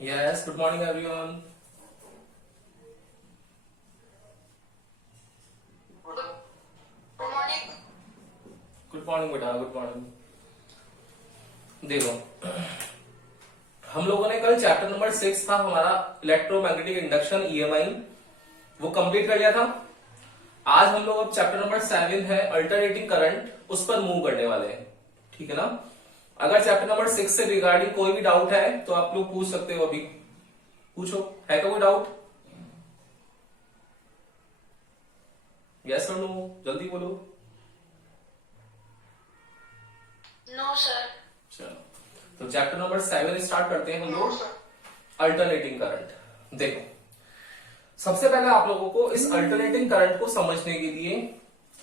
Yes, good morning everyone. Good morning. Good morning बेटा, good morning. देखो, हम लोगों ने कल चैप्टर नंबर 6 था हमारा इलेक्ट्रोमैग्नेटिक इंडक्शन ईएमआई, वो कंप्लीट कर लिया था। आज हम लोग अब चैप्टर नंबर 7 है अल्टरनेटिंग करंट, उस पर मूव करने वाले हैं। ठीक है ना। अगर चैप्टर नंबर 6 से रिगार्डिंग कोई भी डाउट है तो आप लोग पूछ सकते हो, अभी पूछो, है क्या कोई डाउट? यस और नो, जल्दी बोलो। No sir. चलो, तो चैप्टर नंबर 7 स्टार्ट करते हैं हम लोग, अल्टरनेटिंग करंट। देखो, सबसे पहले आप लोगों को इस अल्टरनेटिंग करंट को समझने के लिए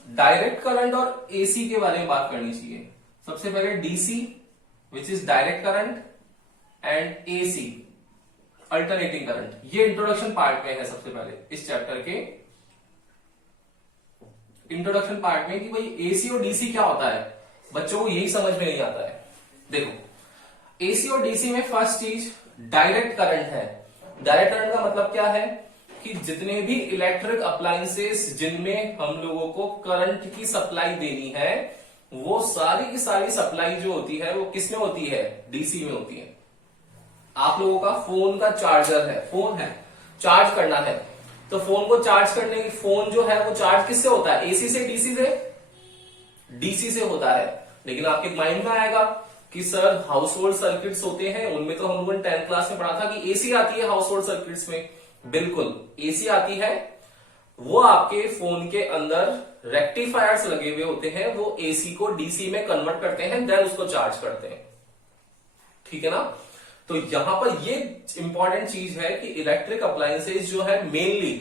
डायरेक्ट करंट और एसी के बारे में बात करनी चाहिए। सबसे पहले DC which is direct current and AC alternating current, ये इंट्रोडक्शन पार्ट में है। सबसे पहले इस चैप्टर के इंट्रोडक्शन पार्ट में कि भाई एसी और डीसी क्या होता है, बच्चों को यही समझ में नहीं आता है। देखो, एसी और डीसी में फर्स्ट चीज डायरेक्ट करंट है। डायरेक्ट करंट का मतलब क्या है कि जितने भी इलेक्ट्रिक अप्लायंसेस जिनमें हम लोगों को करंट की सप्लाई देनी है, वो सारी की सारी सप्लाई जो होती है वो किसमें होती है? डीसी में होती है। आप लोगों का फोन का चार्जर है, फोन है, चार्ज करना है, तो फोन को चार्ज करने की, फोन जो है वो चार्ज किससे होता है? एसी से, डीसी से? डीसी से होता है। लेकिन आपके माइंड में आएगा कि सर हाउस होल्ड सर्किट्स होते हैं, उनमें तो हम लोगों ने 10th क्लास में पढ़ा था कि एसी आती है हाउस होल्ड सर्किट्स में। बिल्कुल एसी आती है, वो आपके फोन के अंदर रेक्टिफायर्स लगे हुए होते हैं, वो एसी को डीसी में कन्वर्ट करते हैं, देन उसको चार्ज करते हैं। ठीक है ना। तो यहां पर ये इंपॉर्टेंट चीज है कि इलेक्ट्रिक अप्लायंसेज जो है मेनली,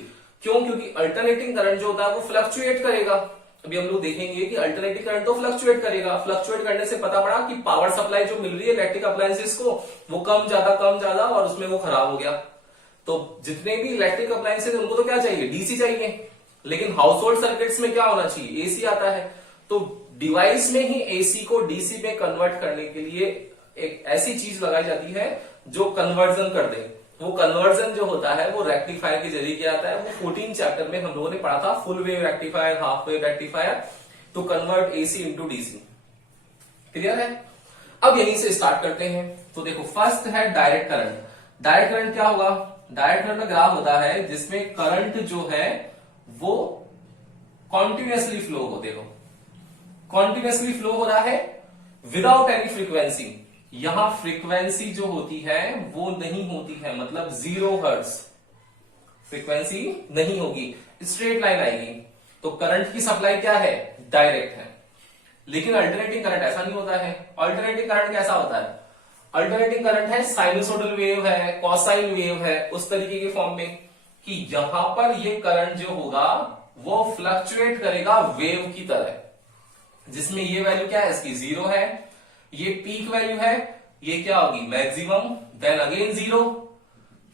क्यों? क्योंकि अल्टरनेटिंग करंट जो होता है वो फ्लक्चुएट करेगा। अभी हम लोग देखेंगे कि अल्टरनेटिंग करंट तो फ्लक्चुएट करेगा। फ्लक्चुएट करने से पता पड़ा कि पावर सप्लाई जो मिल रही है इलेक्ट्रिक अप्लायंसेज को, वो कम ज्यादा और उसमें वो खराब हो गया। तो जितने भी इलेक्ट्रिक अप्लायंसेज उनको तो क्या चाहिए? डीसी चाहिए। लेकिन हाउस होल्ड सर्किट्स में क्या होना चाहिए? एसी आता है। तो डिवाइस में ही एसी को डीसी में कन्वर्ट करने के लिए एक ऐसी चीज लगाई जाती है जो कन्वर्जन कर दे। वो कन्वर्जन जो होता है वो रेक्टिफायर के जरिए किया जाता है। वो 14 चैप्टर में हम लोगों ने पढ़ा था, full wave rectifier, half wave rectifier, to convert AC into DC. Clear है? अब यहीं से स्टार्ट करते हैं। तो देखो, फर्स्ट है डायरेक्ट करंट। डायरेक्ट करंट क्या होगा? डायरेक्ट करंट में ग्राफ होता है जिसमें करंट जो है वो कॉन्टिन्यूसली फ्लो हो। देखो, कॉन्टिन्यूसली फ्लो हो रहा है विदाउट एनी फ्रीक्वेंसी। यहां फ्रीक्वेंसी जो होती है वो नहीं होती है, मतलब 0 हर्ट्ज फ्रीक्वेंसी नहीं होगी, स्ट्रेट लाइन आएगी। तो करंट की सप्लाई क्या है? डायरेक्ट है। लेकिन अल्टरनेटिंग करंट ऐसा नहीं होता है। अल्टरनेटिंग करंट कैसा होता है? अल्टरनेटिंग करंट है साइनसोडल वेव है, कॉसाइन वेव है, उस तरीके के फॉर्म में कि यहां पर ये करंट जो होगा वो फ्लक्चुएट करेगा वेव की तरह, जिसमें ये वैल्यू क्या है? इसकी 0 है, ये पीक वैल्यू है, ये क्या होगी? मैक्सिमम, देन अगेन 0,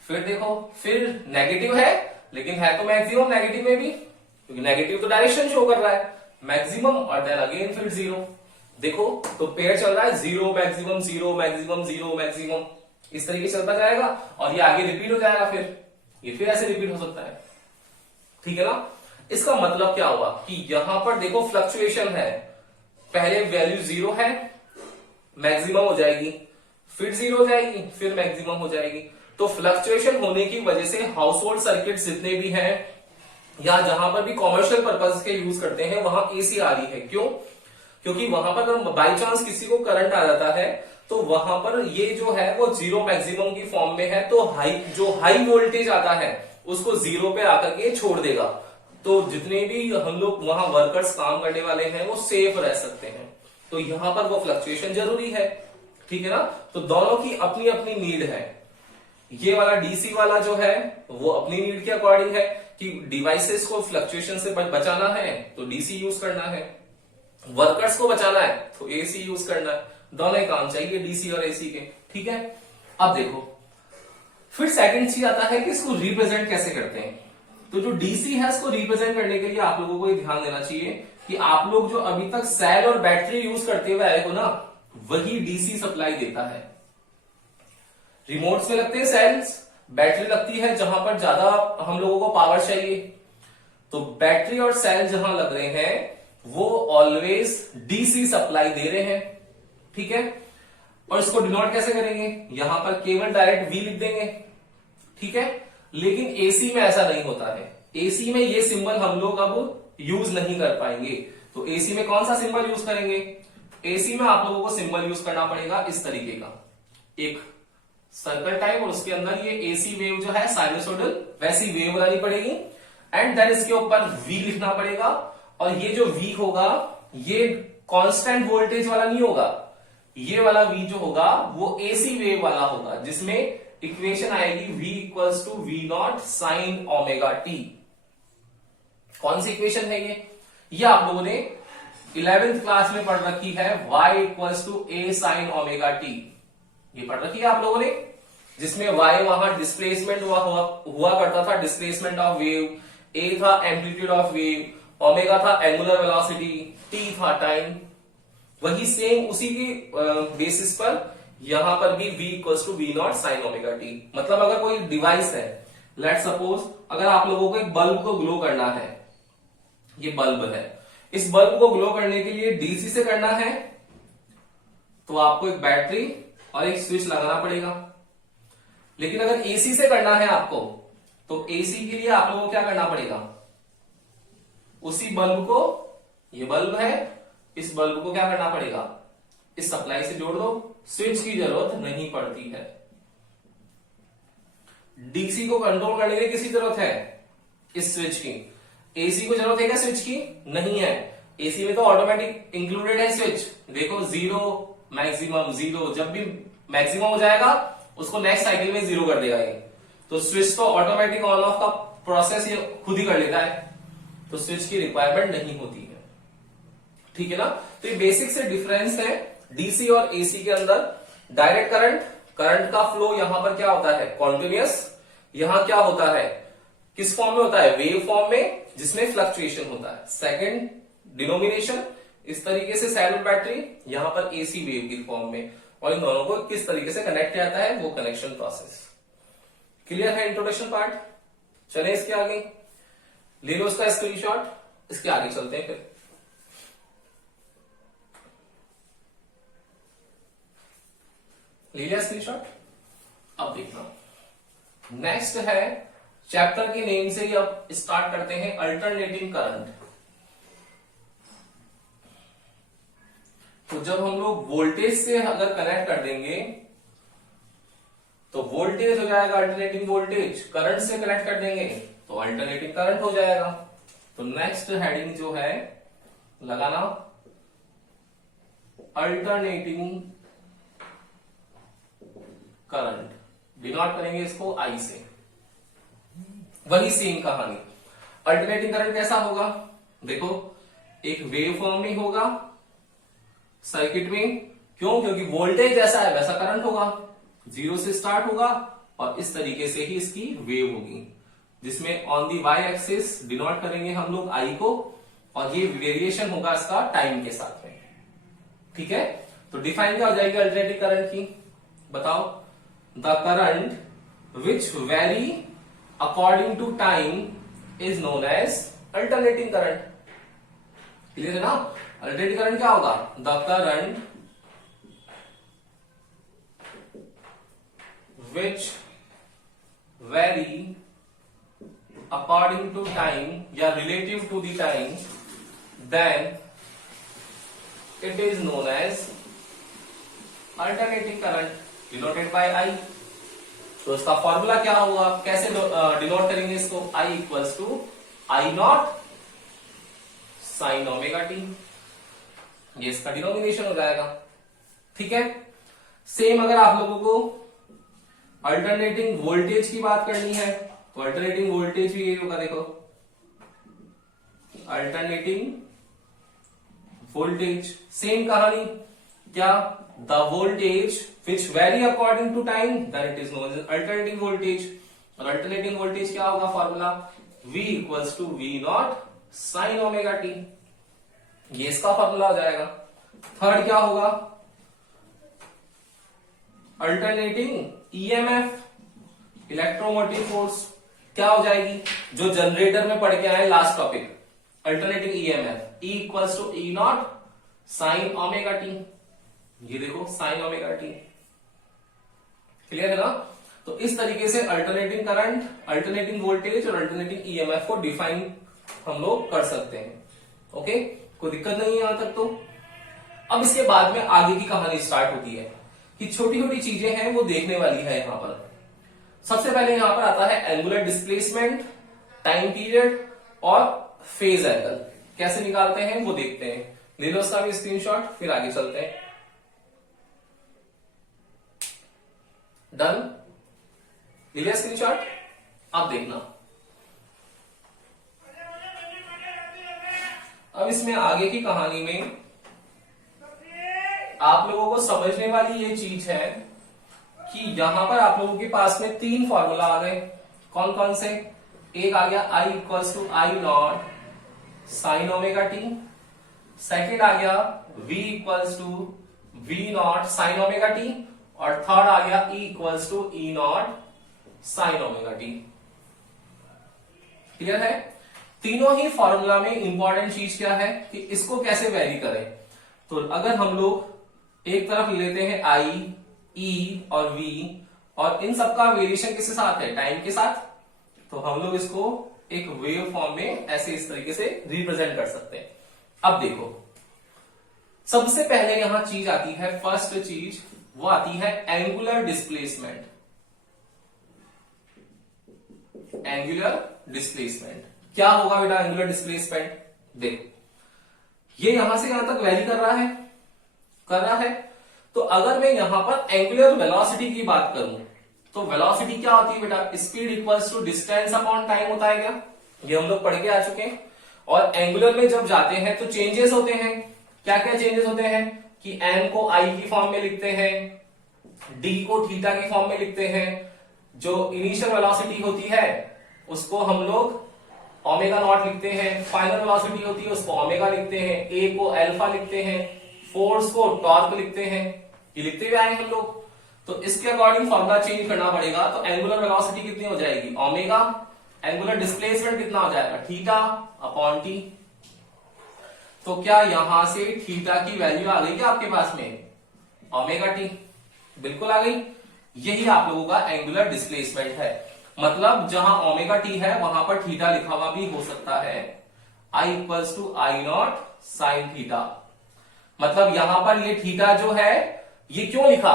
फिर देखो, फिर नेगेटिव है, लेकिन है तो मैक्सिमम नेगेटिव में भी, क्योंकि नेगेटिव तो डायरेक्शन शो कर रहा है, मैक्सिमम और देन अगेन फिर 0। देखो, तो पेयर चल रहा है 0 मैक्सिमम, 0 मैक्सिमम, 0 मैक्सिमम, इस तरीके से चलता जाएगा और ये आगे रिपीट हो जाएगा, फिर ये फिर ऐसे रिपीट हो सकता है। ठीक है ना। इसका मतलब क्या हुआ कि यहां पर देखो फ्लक्चुएशन है, पहले वैल्यू 0 है, मैक्सिमम हो जाएगी, फिर 0 हो जाएगी, फिर मैक्सिमम हो जाएगी। तो फ्लक्चुएशन होने की वजह से हाउस होल्ड सर्किट जितने भी हैं या जहां पर भी कॉमर्शियल पर्पज के यूज करते हैं वहां एसी आ रही है। क्यों? क्योंकि वहां पर अगर बाई चांस किसी को करंट आ जाता है तो वहां पर ये जो है वो 0 मैक्सिमम की फॉर्म में है, तो हाई वोल्टेज आता है उसको 0 पे आकर के छोड़ देगा। तो जितने भी हम लोग वहां वर्कर्स काम करने वाले हैं वो सेफ रह सकते हैं। तो यहां पर वो फ्लक्चुएशन जरूरी है। ठीक है ना। तो दोनों की अपनी अपनी नीड है। ये वाला डीसी वाला जो है वो अपनी नीड के अकॉर्डिंग है कि डिवाइसेस को फ्लक्चुएशन से बचाना है तो डीसी यूज करना है, वर्कर्स को बचाना है तो एसी यूज करना है। दोनों ही काम चाहिए, डीसी और एसी के। ठीक है। अब देखो, फिर सेकंड चीज आता है कि इसको रिप्रेजेंट कैसे करते हैं। तो जो डीसी है इसको रिप्रेजेंट करने के लिए आप लोगों को ये ध्यान देना चाहिए कि आप लोग जो अभी तक सेल और बैटरी यूज करते हुए आए हो ना, वही डीसी सप्लाई देता है। रिमोट्स में लगते हैं सेल्स, बैटरी लगती है जहां पर ज्यादा हम लोगों को पावर चाहिए। तो बैटरी और सेल जहां लग रहे हैं वो ऑलवेज डीसी सप्लाई दे रहे हैं, ठीक है। और इसको डिनोट कैसे करेंगे, यहां पर केवल डायरेक्ट वी लिख देंगे, ठीक है। लेकिन एसी में ऐसा नहीं होता है, एसी में ये सिंबल हम लोग अब यूज नहीं कर पाएंगे। तो एसी में कौन सा सिंबल यूज करेंगे, एसी में आप लोगों को सिंबल यूज करना पड़ेगा इस तरीके का, एक सर्कल टाइप, और उसके अंदर ये एसी वेव जो है साइनसोइडल वैसी वेव बनानी पड़ेगी, एंड देन इसके ऊपर वी लिखना पड़ेगा। और ये जो वी होगा ये कांस्टेंट वोल्टेज वाला नहीं होगा, ये वाला वी जो होगा वो एसी वेव वाला होगा, जिसमें इक्वेशन आएगी v equals to V naught sine omega t. कौन सी इक्वेशन है ये आप लोगों ने 11th क्लास में पढ़ रखी है, y equals to A sine omega t, ये पढ़ रखी है आप लोगों ने, जिसमें y वहां डिस्प्लेसमेंट हुआ करता था, डिस्प्लेसमेंट ऑफ वेव, a था एम्पलीट्यूड ऑफ वेव, ओमेगा था एंगुलर वेलोसिटी, t था टाइम। वही सेम उसी की बेसिस पर यहां पर भी v equals to V naught sine omega t. मतलब अगर कोई डिवाइस है, लेट सपोज अगर आप लोगों को एक बल्ब को ग्लो करना है, ये बल्ब है, इस बल्ब को ग्लो करने के लिए डीसी से करना है तो आपको एक बैटरी और एक स्विच लगाना पड़ेगा। लेकिन अगर एसी से करना है आपको, तो एसी के लिए आप लोगों को क्या करना पड़ेगा, उसी बल्ब को, ये बल्ब है, इस बल्ब को क्या करना पड़ेगा, इस सप्लाई से जोड़ दो, स्विच की जरूरत नहीं पड़ती है। डीसी को कंट्रोल करने की किसी जरूरत है, इस स्विच की। एसी को जरूरत है क्या स्विच की, नहीं है। एसी में तो ऑटोमेटिक इंक्लूडेड है स्विच, देखो जीरो मैक्सिमम जीरो, जब भी मैक्सिमम हो जाएगा उसको नेक्स्ट साइकिल में जीरो कर देगा ये। तो स्विच तो ऑटोमेटिक ऑन ऑफ का प्रोसेस ये खुद ही कर लेता है, तो स्विच की रिक्वायरमेंट नहीं होती है, ठीक है ना। तो ये बेसिक से डिफरेंस है डीसी और एसी के अंदर। डायरेक्ट करंट का फ्लो यहां पर क्या होता है, कॉन्टिन्यूअस। यहां क्या होता है, किस फॉर्म में होता है, वेव फॉर्म में, जिसमें फ्लक्चुएशन होता है। सेकंड डिनोमिनेशन इस तरीके से सेल और बैटरी, यहां पर एसी वेव की फॉर्म में, और इन दोनों को किस तरीके से कनेक्ट किया जाता है, वो कनेक्शन प्रोसेस। क्लियर है इंट्रोडक्शन पार्ट। चले इसके आगे, ले लो उसका स्क्रीनशॉट, इसके आगे चलते हैं फिर। ले लिया स्क्रीनशॉट। अब देखना नेक्स्ट है, चैप्टर के नेम से ही अब स्टार्ट करते हैं, अल्टरनेटिंग करंट। तो जब हम लोग वोल्टेज से अगर कनेक्ट कर देंगे तो वोल्टेज हो जाएगा अल्टरनेटिंग वोल्टेज, करंट से कनेक्ट कर देंगे तो अल्टरनेटिंग करंट हो जाएगा। तो नेक्स्ट हेडिंग जो है लगाना, अल्टरनेटिंग करंट, डिनोट करेंगे इसको आई से। वही सेम कहानी, अल्टरनेटिंग करंट कैसा होगा, देखो एक वेव फॉर्म में होगा सर्किट में, क्यों, क्योंकि वोल्टेज जैसा है वैसा करंट होगा, जीरो से स्टार्ट होगा और इस तरीके से ही इसकी वेव होगी, जिसमें on the Y axis denote करेंगे हम लोग आई को, और ये वेरिएशन होगा इसका टाइम के साथ में, ठीक है। तो डिफाइन क्या हो जाएगी अल्टरनेटिंग करंट की, बताओ, the current which vary according to time is known as alternating current. Clear है ना। अल्टरनेटिंग करंट क्या होगा, the current which vary according to time या relative to the time, then it is known as alternating current denoted by I. तो इसका formula क्या होगा, कैसे डिनोट करेंगे इसको, I equals to I naught sine omega t, ये इसका डिनोमिनेशन हो जाएगा, ठीक है। सेम अगर आप लोगों को अल्टरनेटिंग वोल्टेज की बात करनी है तो अल्टरनेटिंग वोल्टेज भी ये होगा, देखो अल्टरनेटिंग वोल्टेज, सेम कहानी, क्या, the voltage which vary according to time then it is known as alternating voltage. और अल्टरनेटिंग वोल्टेज क्या होगा formula, V equals to V naught sine omega t, ये इसका फॉर्मूला हो जाएगा। थर्ड क्या होगा, अल्टरनेटिंग ईएमएफ इलेक्ट्रोमोटिव फोर्स क्या हो जाएगी, जो जनरेटर में पढ़ के आए last topic, alternating EMF E equals to E naught sine omega t. ये देखो साइन ओमेगा टी, क्लियर है ना। तो इस तरीके से अल्टरनेटिंग करंट, अल्टरनेटिंग वोल्टेज और अल्टरनेटिंग ईएमएफ को डिफाइन हम लोग कर सकते हैं। ओके, कोई दिक्कत नहीं है यहां तक। तो अब इसके बाद में आगे की कहानी स्टार्ट होती है कि छोटी छोटी चीजें हैं वो देखने वाली है। यहां पर सबसे पहले यहां पर आता है एंगुलर डिस्प्लेसमेंट, टाइम पीरियड और फेज एंगल। कैसे निकालते हैं वो देखते हैं। ले लो उसका भी स्क्रीनशॉट, फिर आगे चलते हैं। डन, ले लिया स्क्रीनशॉट। अब देखना, अब इसमें आगे की कहानी में आप लोगों को समझने वाली ये चीज है कि यहां पर आप लोगों के पास में तीन फॉर्मूला आ गए। कौन कौन से? एक आ गया I equals to I naught sine omega t, second आ गया V equals to V naught sine omega t, और थर्ड आ गया E equals to E naught sine omega t. Clear है? तीनों ही फॉर्मूला में इंपॉर्टेंट चीज क्या है कि इसको कैसे वैरी करें। तो अगर हम लोग एक तरफ लेते हैं I, E और V, और इन सबका वेरिएशन किसके साथ है? टाइम के साथ। तो हम लोग इसको एक वेव फॉर्म में ऐसे इस तरीके से रिप्रेजेंट कर सकते हैं। अब देखो, सबसे पहले यहां चीज आती है, फर्स्ट चीज वो आती है एंगुलर डिस्प्लेसमेंट। एंगुलर डिस्प्लेसमेंट क्या होगा बेटा? एंगुलर डिस्प्लेसमेंट देखो, ये यहां से यहां तक वैरी कर रहा है। तो अगर मैं यहां पर एंगुलर वेलोसिटी की बात करूं तो वेलोसिटी क्या होती है बेटा? Speed equals to distance upon time होता है क्या? ये हम लोग पढ़ के आ चुके हैं। और एंगुलर में जब जाते हैं तो चेंजेस होते हैं। क्या क्या चेंजेस होते हैं कि एन को आई की फॉर्म में लिखते हैं, डी को थीटा की फॉर्म में लिखते हैं, जो इनिशियल वेलोसिटी होती है उसको हम लोग ओमेगा नॉट लिखते हैं, फाइनल वेलोसिटी होती है उसको ओमेगा लिखते हैं, ए को अल्फा लिखते हैं, फोर्स को टॉर्क लिखते हैं। ये लिखते हुए आए हम लोग। तो इसके अकॉर्डिंग फॉर्मूला चेंज करना पड़ेगा। तो एंगुलर वेलोसिटी कितनी हो जाएगी? ओमेगा। एंगुलर डिस्प्लेसमेंट कितना हो जाएगा? Theta upon T. तो क्या यहां से थीटा की वैल्यू आ गई क्या आपके पास में? ओमेगा टी, बिल्कुल आ गई। यही आप लोगों का एंगुलर डिस्प्लेसमेंट है। मतलब जहां ओमेगा टी है वहां पर थीटा लिखा हुआ भी हो सकता है। I equals to I naught sine theta. मतलब यहां पर ये थीटा जो है ये क्यों लिखा?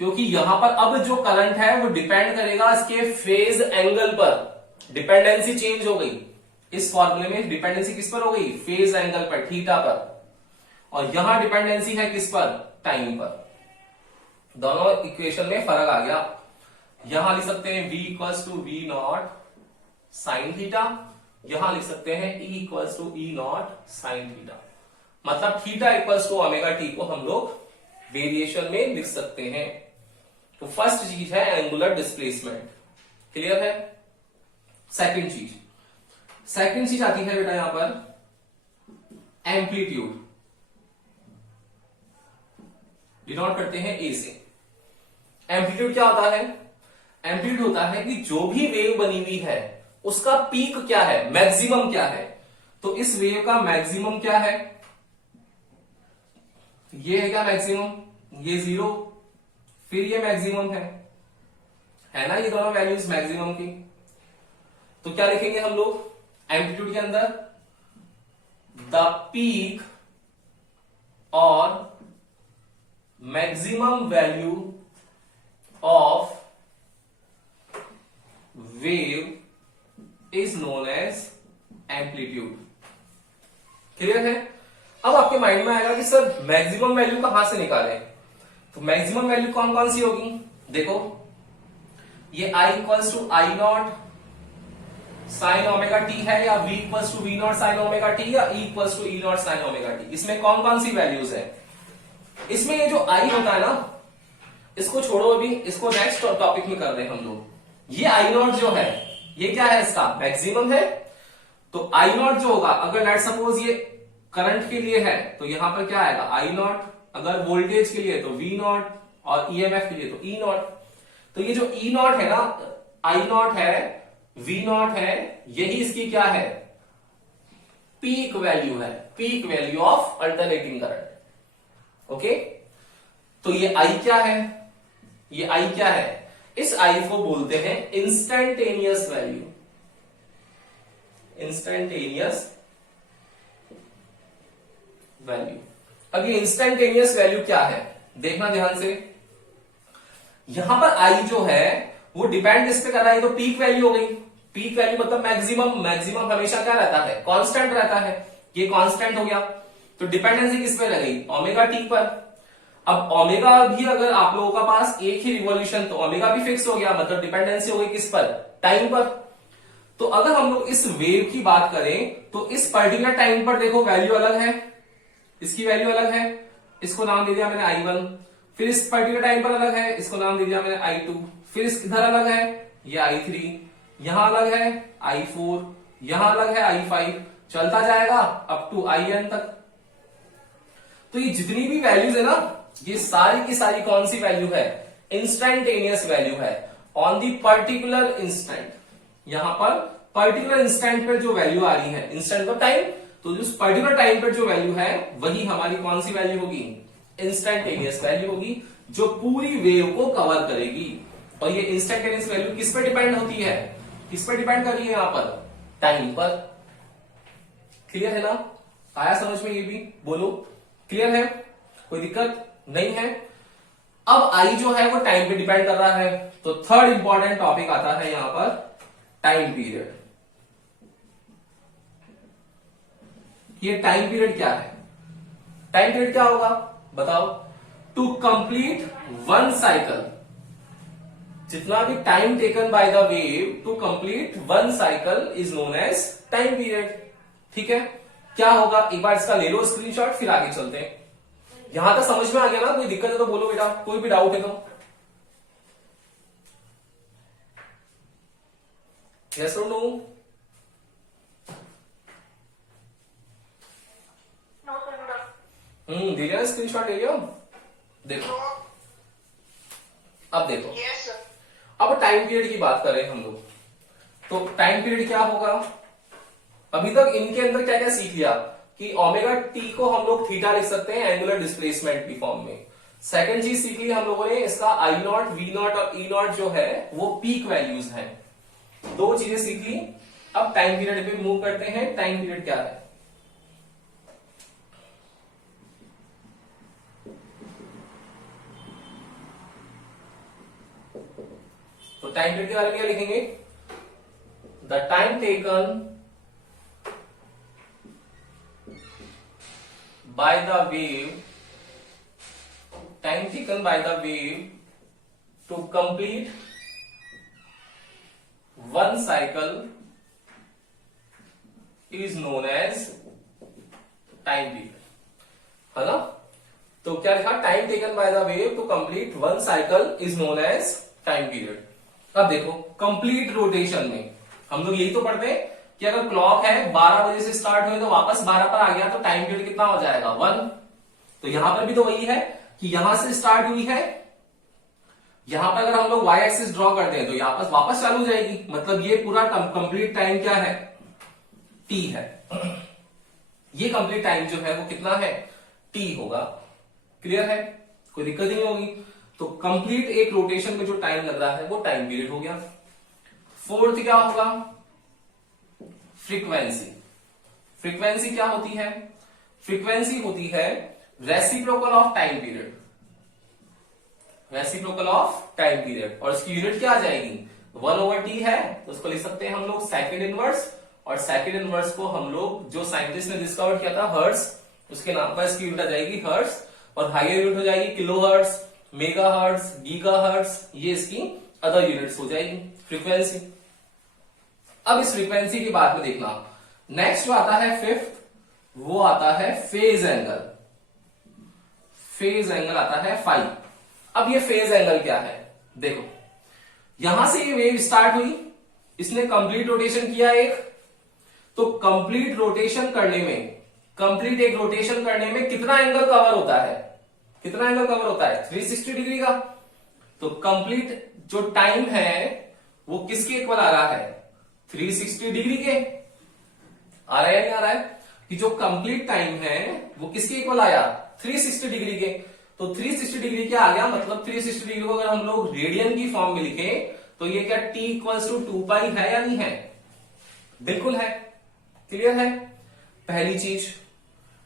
क्योंकि यहां पर अब जो करंट है वो डिपेंड करेगा इसके फेज एंगल पर। डिपेंडेंसी चेंज हो गई। इस फॉर्मूले में डिपेंडेंसी किस पर हो गई? फेज एंगल पर, थीटा पर। और यहां डिपेंडेंसी है किस पर? टाइम पर। दोनों इक्वेशन में फर्क आ गया। यहां लिख सकते हैं v equals to V naught sine theta, यहां लिख सकते हैं E equals to E naught sine theta. मतलब theta equals to omega t को हम लोग वेरिएशन में लिख सकते हैं। तो फर्स्ट चीज है एंगुलर डिस्प्लेसमेंट। क्लियर है? सेकंड चीज आती है बेटा यहां पर एम्पलीट्यूड। डिनोट करते हैं ए से। एम्पलीट्यूड क्या होता है? एम्पलीट्यूड होता है कि जो भी वेव बनी हुई है उसका पीक क्या है, मैक्सिमम क्या है। तो इस वेव का मैक्सिमम क्या है? ये है क्या मैक्सिमम? ये 0, फिर ये मैक्सिमम है ना, ये दोनों वैल्यूज मैक्सिमम की। तो क्या लिखेंगे हम लोग एम्पलीट्यूड के अंदर? The peak or maximum value of wave is known as amplitude. Clear है? अब आपके माइंड में आएगा कि सर मैक्सिमम वैल्यू कहां से निकालें। तो मैक्सिमम वैल्यू कौन कौन सी होगी? देखो, ये I equals to I naught sine omega t है, या V equals to V naught sine omega t, या E equals to E naught sine omega t. इसमें कौन कौन सी वैल्यूज है? इसमें ये जो I होता है ना, इसको छोड़ो, अभी इसको नेक्स्ट टॉपिक में कर रहे हैं हम लोग। ये आई नॉट जो है ये क्या है? इसका मैक्सिमम है। तो आई नॉट जो होगा, अगर लेट सपोज ये करंट के लिए है तो यहां पर क्या आएगा? आई नॉट। अगर वोल्टेज के लिए तो वी नॉट, और ईएमएफ के लिए तो ई नॉट। तो ये जो ई नॉट है ना, आई नॉट है, वी नॉट है, यही इसकी क्या है, पीक वैल्यू है, peak value of alternating current. Okay, तो ये आई क्या है, ये आई क्या है, इस आई को बोलते हैं इंस्टैन्टेनियस वैल्यू, इंस्टैन्टेनियस वैल्यू। अब ये इंस्टैन्टेनियस वैल्यू क्या है, देखना ध्यान से। यहां पर आई जो है वो डिपेंड किस पे कर रहा है, तो पीक वैल्यू हो गई। पीक वैल्यू मतलब मैक्सिमम, मैक्सिमम हमेशा क्या रहता है, कांस्टेंट रहता है, ये कांस्टेंट हो गया। तो डिपेंडेंसी किस पे लगेगी, ओमेगा टी पर। अब ओमेगा भी अगर आप लोगों का पास एक ही रिवॉल्यूशन, तो ओमेगा भी फिक्स हो गया, मतलब डिपेंडेंसी हो गई किस पर, टाइम पर। तो अगर हम लोग इस वेव की बात करें तो इस पर्टिकुलर टाइम पर देखो वैल्यू अलग है, इसकी वैल्यू अलग है, इसको नाम दे दिया मैंने I1। फिर इस पर्टिकुलर टाइम पर अलग है, इसको नाम दे दिया मैंने I2। फिर इस इधर अलग है, ये I3, यहां अलग है I4, यहां अलग है I5, चलता जाएगा अप टू IN तक। तो ये जितनी भी वैल्यूज है ना, ये सारी की सारी कौन सी वैल्यू है, इंस्टैन्टेनियस वैल्यू है ऑन दी पर्टिकुलर इंस्टेंट। यहां पर पर्टिकुलर इंस्टेंट पर जो वैल्यू आ रही है, इंस्टेंट ऑफ टाइम, तो उस पर्टिकुलर टाइम पर जो वैल्यू है वही हमारी कौन सी वैल्यू होगी, इंस्टैन्टेनियस वैल्यू होगी, जो पूरी वेव को कवर करेगी। और ये इंस्टैन्टेनियस वैल्यू किस पर डिपेंड होती है, किस पर डिपेंड कर रही है, यहां पर टाइम पर। क्लियर है ना, आया समझ में, ये भी बोलो क्लियर है, कोई दिक्कत नहीं है। अब आई जो है वो टाइम पे डिपेंड कर रहा है, तो थर्ड इंपॉर्टेंट टॉपिक आता है यहां पर टाइम पीरियड। ये टाइम पीरियड क्या है, टाइम पीरियड क्या होगा बताओ, टू कंप्लीट वन साइकिल, जितना भी time taken by the wave to complete one cycle is known as time period. ठीक है, क्या होगा, एक बार इसका ले लो स्क्रीनशॉट, फिर आगे चलते हैं। यहां तक समझ में आ गया ना, कोई दिक्कत है तो बोलो बेटा, कोई भी डाउट है तो। यस और नो? दे लिया स्क्रीनशॉट, ले लिया, देखो। अब देखो, यस सर। अब टाइम पीरियड की बात करें हम लोग, तो टाइम पीरियड क्या होगा, अभी तक इनके अंदर क्या क्या सीख लिया कि ओमेगा टी को हम लोग थीटा लिख सकते हैं एंगुलर डिस्प्लेसमेंट की फॉर्म में। सेकंड चीज सीख ली हम लोगों ने, इसका आई नॉट, वी नॉट और ई नॉट जो है वो पीक वैल्यूज हैं। दो चीजें सीख ली। अब टाइम पीरियड पे मूव करते हैं। टाइम पीरियड क्या है, तो टाइम पीरियड के बारे में क्या लिखेंगे, the time taken by the wave, time taken by the wave to complete one cycle is known as time period, है ना। तो क्या लिखा, time taken by the wave to complete one cycle is known as time period. अब देखो, complete rotation में हम लोग यही तो पढ़ते हैं कि अगर क्लॉक है 12 बजे से स्टार्ट हुए तो वापस 12 पर आ गया तो टाइम पीरियड कितना हो जाएगा, 1। तो यहां पर भी तो वही है कि यहां से स्टार्ट हुई है, यहां पर अगर हम लोग वाई एक्सिस ड्रॉ करते हैं तो यहां पर वापस चालू हो जाएगी, मतलब ये पूरा कंप्लीट टाइम क्या है, टी है। ये कंप्लीट टाइम जो है वो कितना है, टी होगा। क्लियर है, कोई दिक्कत ही नहीं होगी। तो कंप्लीट एक रोटेशन में जो टाइम लग रहा है वो टाइम पीरियड हो गया। फोर्थ क्या होगा, फ्रीक्वेंसी। फ्रीक्वेंसी क्या होती है, फ्रीक्वेंसी होती है reciprocal of time period, reciprocal of time period. और इसकी यूनिट क्या आ जाएगी, 1/t है, तो उसको लिख सकते हैं हम लोग सेकंड इनवर्स। और सेकंड इनवर्स को हम लोग, जो साइंटिस्ट ने डिस्कवर किया था हर्ट्ज, उसके नाम पर इसकी यूनिट आ जाएगी हर्ट्ज। और हायर यूनिट हो जाएगी kilo hertz, mega hertz, giga hertz, ये इसकी अदर यूनिट्स हो जाएगी फ्रीक्वेंसी। अब इस फ्रीक्वेंसी की बात में देखना, नेक्स्ट जो आता है फिफ्थ, वो आता है फेज एंगल। फेज एंगल आता है फाई। अब ये फेज एंगल क्या है, देखो यहां से ये वेव स्टार्ट हुई, इसने कंप्लीट रोटेशन किया एक, तो कंप्लीट रोटेशन करने में, कंप्लीट एक रोटेशन करने में कितना एंगल कवर होता है, कितना एंगल कवर होता है, 360 डिग्री का। तो कंप्लीट जो टाइम है वो किसके इक्वल आ रहा है? 360 डिग्री के। आ रहा है या नहीं आ रहा है? कि जो कंप्लीट टाइम है वो किसके इक्वल आया? 360 डिग्री के। तो 360 डिग्री क्या आ गया? मतलब 360 डिग्री को अगर हम लोग रेडियन की फॉर्म में लिखे तो ये क्या t इक्वल्स टू 2π है या नहीं है? बिल्कुल है। क्लियर है पहली चीज।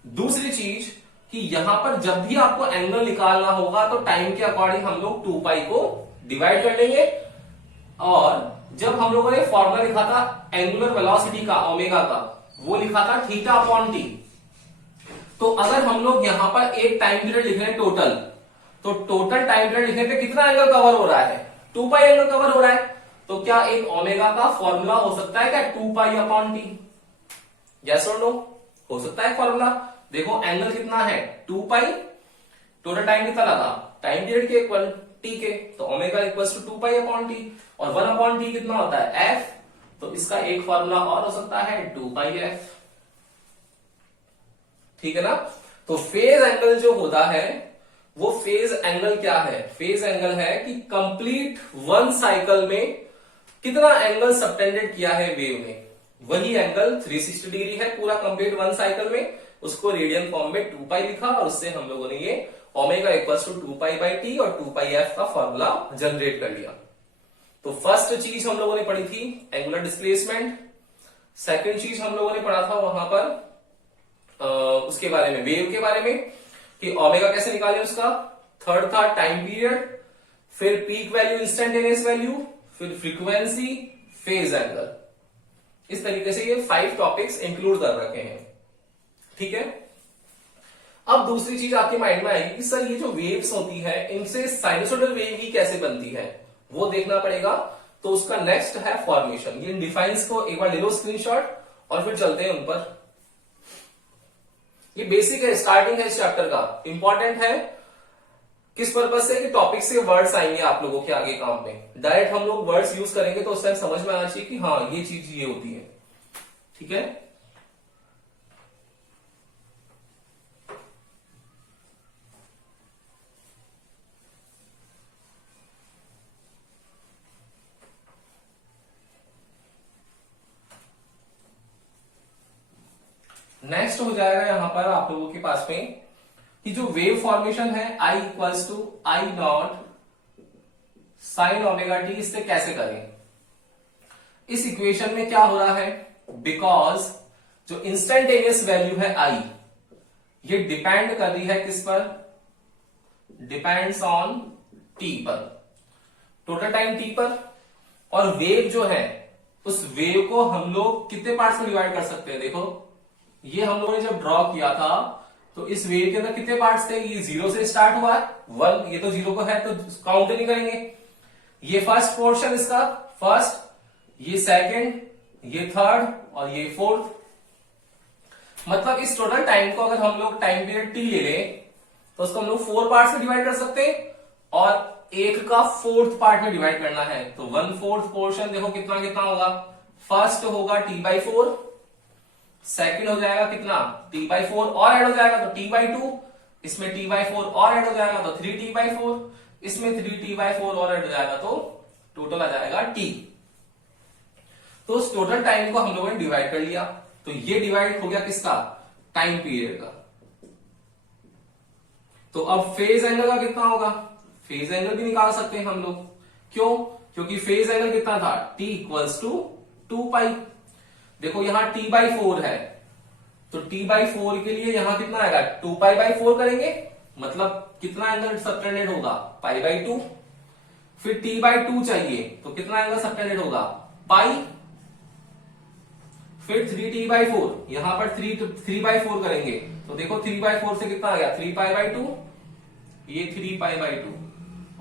दूसरी चीज कि यहां पर जब भी आपको एंगल निकालना होगा तो टाइम के अकॉर्डिंग हम लोग 2π को डिवाइड कर लेंगे। और जब हम लोगों ने फॉर्मूला लिखा था एंगुलर वेलोसिटी का, ओमेगा का, वो लिखा था थीटा अपॉन टी। तो अगर हम लोग यहां पर एक टाइम पीरियड लिख रहे हैं टोटल, तो टोटल टाइम पीरियड लिखने पे कितना एंगल कवर हो रहा है? 2π एंगल कवर हो रहा है। तो क्या एक ओमेगा का फॉर्मूला हो सकता है क्या 2π अपॉन टी? यस और नो? हो सकता है फॉर्मूला। देखो एंगल कितना है? 2π, टोटल टाइम कितना लगा? टाइम पीरियड के इक्वल टी के, तो omega equals to 2π upon T. और 1 अपॉन टी कितना होता है? एफ। तो इसका एक फॉर्मूला और हो सकता है 2πf। ठीक है ना? तो फेज एंगल जो होता है वो फेज एंगल क्या है? फेज एंगल है कि कंप्लीट वन साइकिल में कितना एंगल सबटेंडेड किया है वेव ने, वही एंगल 360 डिग्री है पूरा कंप्लीट वन साइकिल में। उसको रेडियन फॉर्म में 2π लिखा और उससे हम लोगों ने ये ओमेगा इक्वल्स टू 2π/t और 2πf का फॉर्मूला जनरेट कर लिया। तो फर्स्ट चीज हम लोगों ने पढ़ी थी एंगुलर डिस्प्लेसमेंट। सेकंड चीज हम लोगों ने पढ़ा था वहां पर उसके बारे में, वेव के बारे में, कि ओमेगा कैसे निकालें उसका। थर्ड था टाइम पीरियड, फिर पीक वैल्यू, इंस्टेंटेनियस वैल्यू, फिर फ्रीक्वेंसी, फेज एंगल। इस तरीके से ये 5 टॉपिक्स इंक्लूड कर रखे हैं। ठीक है। अब दूसरी चीज आपके माइंड में आएगी कि सर ये जो वेव्स होती है इनसे साइनसोइडल वेव ही कैसे बनती है, वो देखना पड़ेगा। तो उसका नेक्स्ट है फॉर्मेशन। ये डिफाइंस को एक बार ले लो स्क्रीनशॉट और फिर चलते हैं उन पर। ये बेसिक है, स्टार्टिंग है इस चैप्टर का, इंपॉर्टेंट है। किस पर्पज से? कि टॉपिक से वर्ड्स आएंगे आप लोगों के आगे काम में। डायरेक्ट हम लोग वर्ड्स यूज करेंगे तो उस टाइम समझ में आना चाहिए कि हाँ ये चीज ये होती है। ठीक है। नेक्स्ट हो जाएगा यहां पर आप लोगों के पास में कि जो वेव फॉर्मेशन है I equals to I naught sine omega t, इससे कैसे करें? इस इक्वेशन में क्या हो रहा है? बिकॉज जो इंस्टेंटेनियस वैल्यू है I, ये डिपेंड कर रही है किस पर? डिपेंड्स ऑन t पर, टोटल टाइम t पर। और वेव जो है उस वेव को हम लोग कितने पार्ट्स में डिवाइड कर सकते हैं? देखो ये हम लोगों ने जब ड्रॉ किया था तो इस वेव के अंदर कितने पार्ट्स थे? ये 0 से स्टार्ट हुआ है 1, ये तो 0 को है तो काउंट नहीं करेंगे। ये फर्स्ट पोर्शन इसका, फर्स्ट, ये सेकंड, ये थर्ड और ये फोर्थ। मतलब इस टोटल टाइम को अगर हम लोग टाइम पीरियड t ले लें तो उसको हम लोग 4 पार्ट्स में डिवाइड कर सकते हैं और एक का 4th पार्ट में डिवाइड करना है। तो 1/4 पोर्शन देखो कितना कितना होगा। फर्स्ट होगा t/4, सेकंड हो जाएगा कितना? t/4 और ऐड हो जाएगा तो t/2, इसमें t/4 और ऐड हो जाएगा तो 3t/4, इसमें 3t/4 और ऐड हो जाएगा तो टोटल आ जाएगा t। तो उस टोटल टाइम को हम लोगों ने डिवाइड कर लिया। तो ये डिवाइड हो गया किसका? टाइम पीरियड का। तो अब फेज एंगल का कितना होगा? फेज एंगल भी निकाल सकते हैं हम लोग। क्यों? क्योंकि फेज एंगल कितना था? t equals to 2π। देखो यहां t/4 है तो t/4 के लिए यहां कितना आएगा? 2π/4 करेंगे, मतलब कितना एंगल सबटेंडेड होगा? π/2। फिर t/2 चाहिए तो कितना एंगल सबटेंडेड होगा? पाई। फिर 3t/4, यहां पर 3/4 करेंगे तो देखो 3/4 से कितना आ गया? 3π/2, ये 3π/2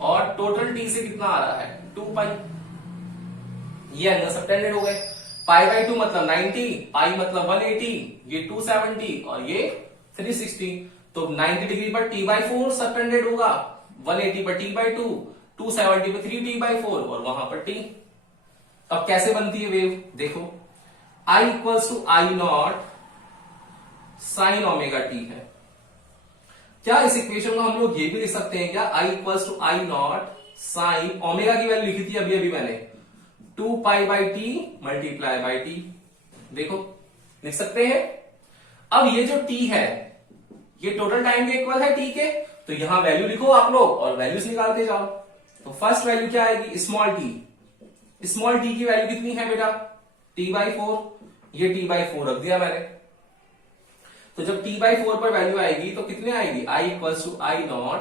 और टोटल t से कितना आ रहा है? 2π। ये एंगल सबटेंडेड हो गए। π/2 मतलब 90, पाई मतलब 180, ये 270 और ये 360। तो 90 डिग्री पर t/4 सबटेंडेड होगा, 180 पर t/2, 270 पर 3t/4 और वहां पर t। अब कैसे बनती है वेव? देखो I equals to I naught sine omega t है। क्या इस इक्वेशन को हम लोग ये भी लिख सकते हैं क्या? I equals to I naught sine omega की वैल्यू लिखी थी अभी अभी मैंने 2 pi by t multiply by t. देखो लिख सकते हैं। अब ये जो टी है ये टोटल टाइम के इक्वल है टी के, तो यहां वैल्यू लिखो आप लोग और वैल्यूज निकालते जाओ। तो फर्स्ट वैल्यू क्या आएगी, स्मॉल टी। स्मॉल टी की वैल्यू कितनी है बेटा, t/4। ये t/4 रख दिया मैंने। तो जब t/4 पर वैल्यू आएगी तो कितने आएगी, i equals to I naught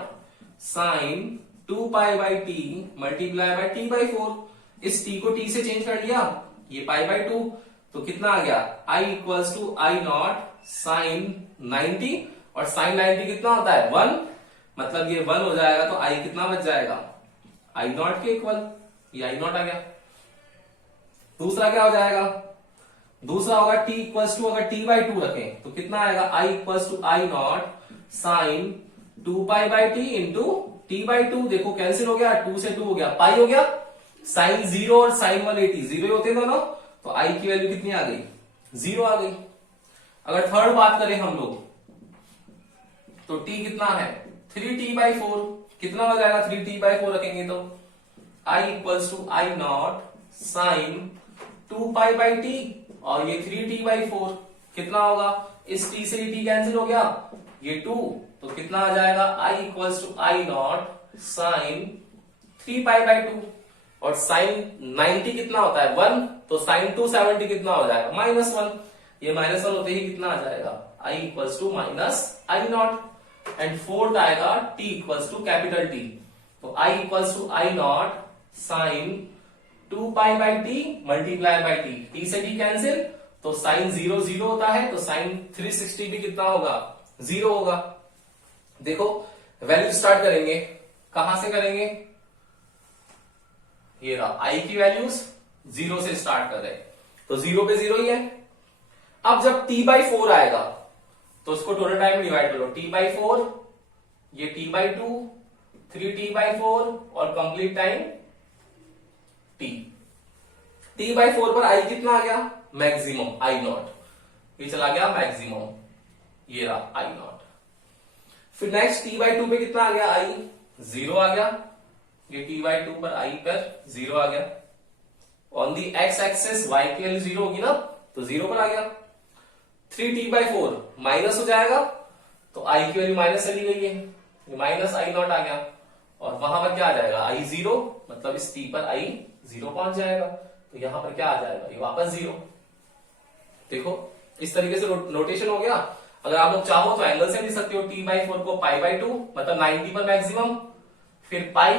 sine 2 pi by t multiply by t/4। इस t को t से चेंज कर लिया, ये π/2, तो कितना आ गया, i equals to I naught sine 90, और साइन 90 कितना होता है 1, मतलब ये 1 हो जाएगा, तो i कितना बच जाएगा, आई नॉट के इक्वल, ये आई नॉट आ गया। दूसरा क्या हो जाएगा, दूसरा होगा t इक्वल्स टू, अगर t/2 रखें तो कितना आएगा, i equals to I naught sine 2 pi by t into t/2। देखो कैंसिल हो गया, 2 से 2 हो गया, पाई हो गया। साइन 0 और साइन 180 जीरो होते हैं दोनों, तो i की वैल्यू कितनी आ गई, 0 आ गई। अगर थर्ड बात करें हम लोग तो t कितना है 3t/4, कितना हो जाएगा 3t/4 रखेंगे तो i equals to I naught sine 2 pi by t, और ये 3t/4 कितना होगा, इस t से t कैंसिल हो गया, ये 2, तो कितना आ जाएगा i equals to I naught sine 3 pi by 2, और साइन 90 कितना होता है 1, तो साइन 270 कितना हो जाएगा -1, ये -1 होते ही कितना आ जाएगा, i equals to minus I naught. And fourth आएगा t equals to capital T, तो i equals to I naught sine 2 pi by t multiply by t, t से टी कैंसिल, तो साइन 0 0 होता है, तो साइन 360 भी कितना होगा 0 होगा। देखो वैल्यू स्टार्ट करेंगे, कहां से करेंगे, ये रहा i की वैल्यूज 0 से स्टार्ट कर रहे हैं, तो 0 पे 0 ही है। अब जब t/4 आएगा तो उसको टोटल टाइम में डिवाइड करो, t/4, ये t/2, 3t/4 और कंप्लीट टाइम t। t/4 पर i कितना आ गया, मैक्सिमम आई नॉट, ये चला गया मैक्सिमम, ये रहा आई नॉट। फिर नेक्स्ट t/2 पे कितना आ गया, i 0 आ गया, ये t/2 पर i पर 0 आ गया। On the x axis y की वैल्यू 0 होगी ना, तो 0 पर आ गया। 3t/4 माइनस हो जाएगा, तो i की वैल्यू माइनस चली गई है, माइनस आई नॉट आ गया, और वहां पर क्या आ जाएगा i 0, मतलब इस t पर i 0 पहुंच जाएगा, तो यहां पर क्या आ जाएगा, ये वापस 0। देखो इस तरीके से नोटेशन हो गया। अगर आप लोग चाहो तो एंगल से लिख सकते हो, t/4 को π/2 मतलब 90 पर मैक्सिमम, फिर पाई,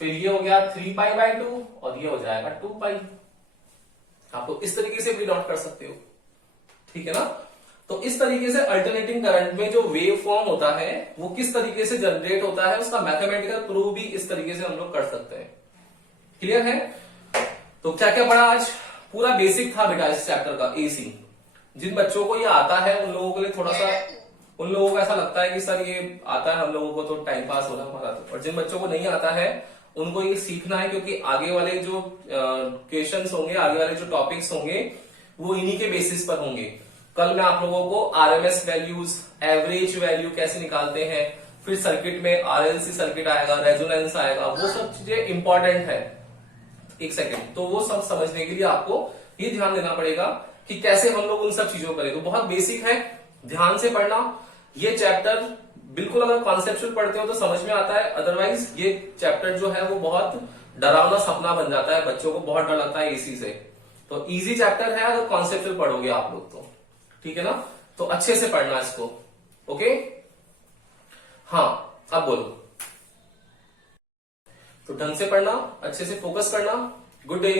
फिर ये हो गया 3 π/2, और ये हो जाएगा 2 पाई। आप लोग इस तरीके से भी नोट कर सकते हो, ठीक है ना। तो इस तरीके से अल्टरनेटिंग करंट में जो वेव फॉर्म होता है वो किस तरीके से जनरेट होता है, उसका मैथमेटिकल प्रूफ भी इस तरीके से हम लोग कर सकते हैं। क्लियर है। तो क्या क्या पढ़ा आज, पूरा बेसिक था बेटा इस चैप्टर का एसी। जिन बच्चों को ये आता है उन लोगों के लिए थोड़ा सा, उन लोगों को ऐसा लगता है कि सर ये आता है हम लोगों को तो टाइम पास हो रहा है हमारा, और जिन बच्चों को नहीं आता है उनको ये सीखना है, क्योंकि आगे वाले जो क्वेश्चंस होंगे, आगे वाले जो टॉपिक्स होंगे वो इन्हीं के बेसिस पर होंगे। कल मैं आप लोगों को आरएमएस वैल्यूज, एवरेज वैल्यू कैसे निकालते हैं, फिर सर्किट में आरएलसी सर्किट आएगा, रेजोनेंस आएगा, वो सब चीजें इंपॉर्टेंट है। एक सेकेंड, तो वो सब समझने के लिए आपको ये ध्यान देना पड़ेगा कि कैसे हम लोग उन सब चीजों को करें। तो बहुत बेसिक है, ध्यान से पढ़ना ये चैप्टर। बिल्कुल अगर कॉन्सेप्चुअल पढ़ते हो तो समझ में आता है, अदरवाइज ये चैप्टर जो है वो बहुत डरावना सपना बन जाता है, बच्चों को बहुत डर लगता है एसी से। तो इजी चैप्टर है अगर कॉन्सेप्चुअल पढ़ोगे आप लोग तो, ठीक है ना। तो अच्छे से पढ़ना इसको, ओके। हाँ अब बोलो, तो ढंग से पढ़ना, अच्छे से फोकस करना। Good day.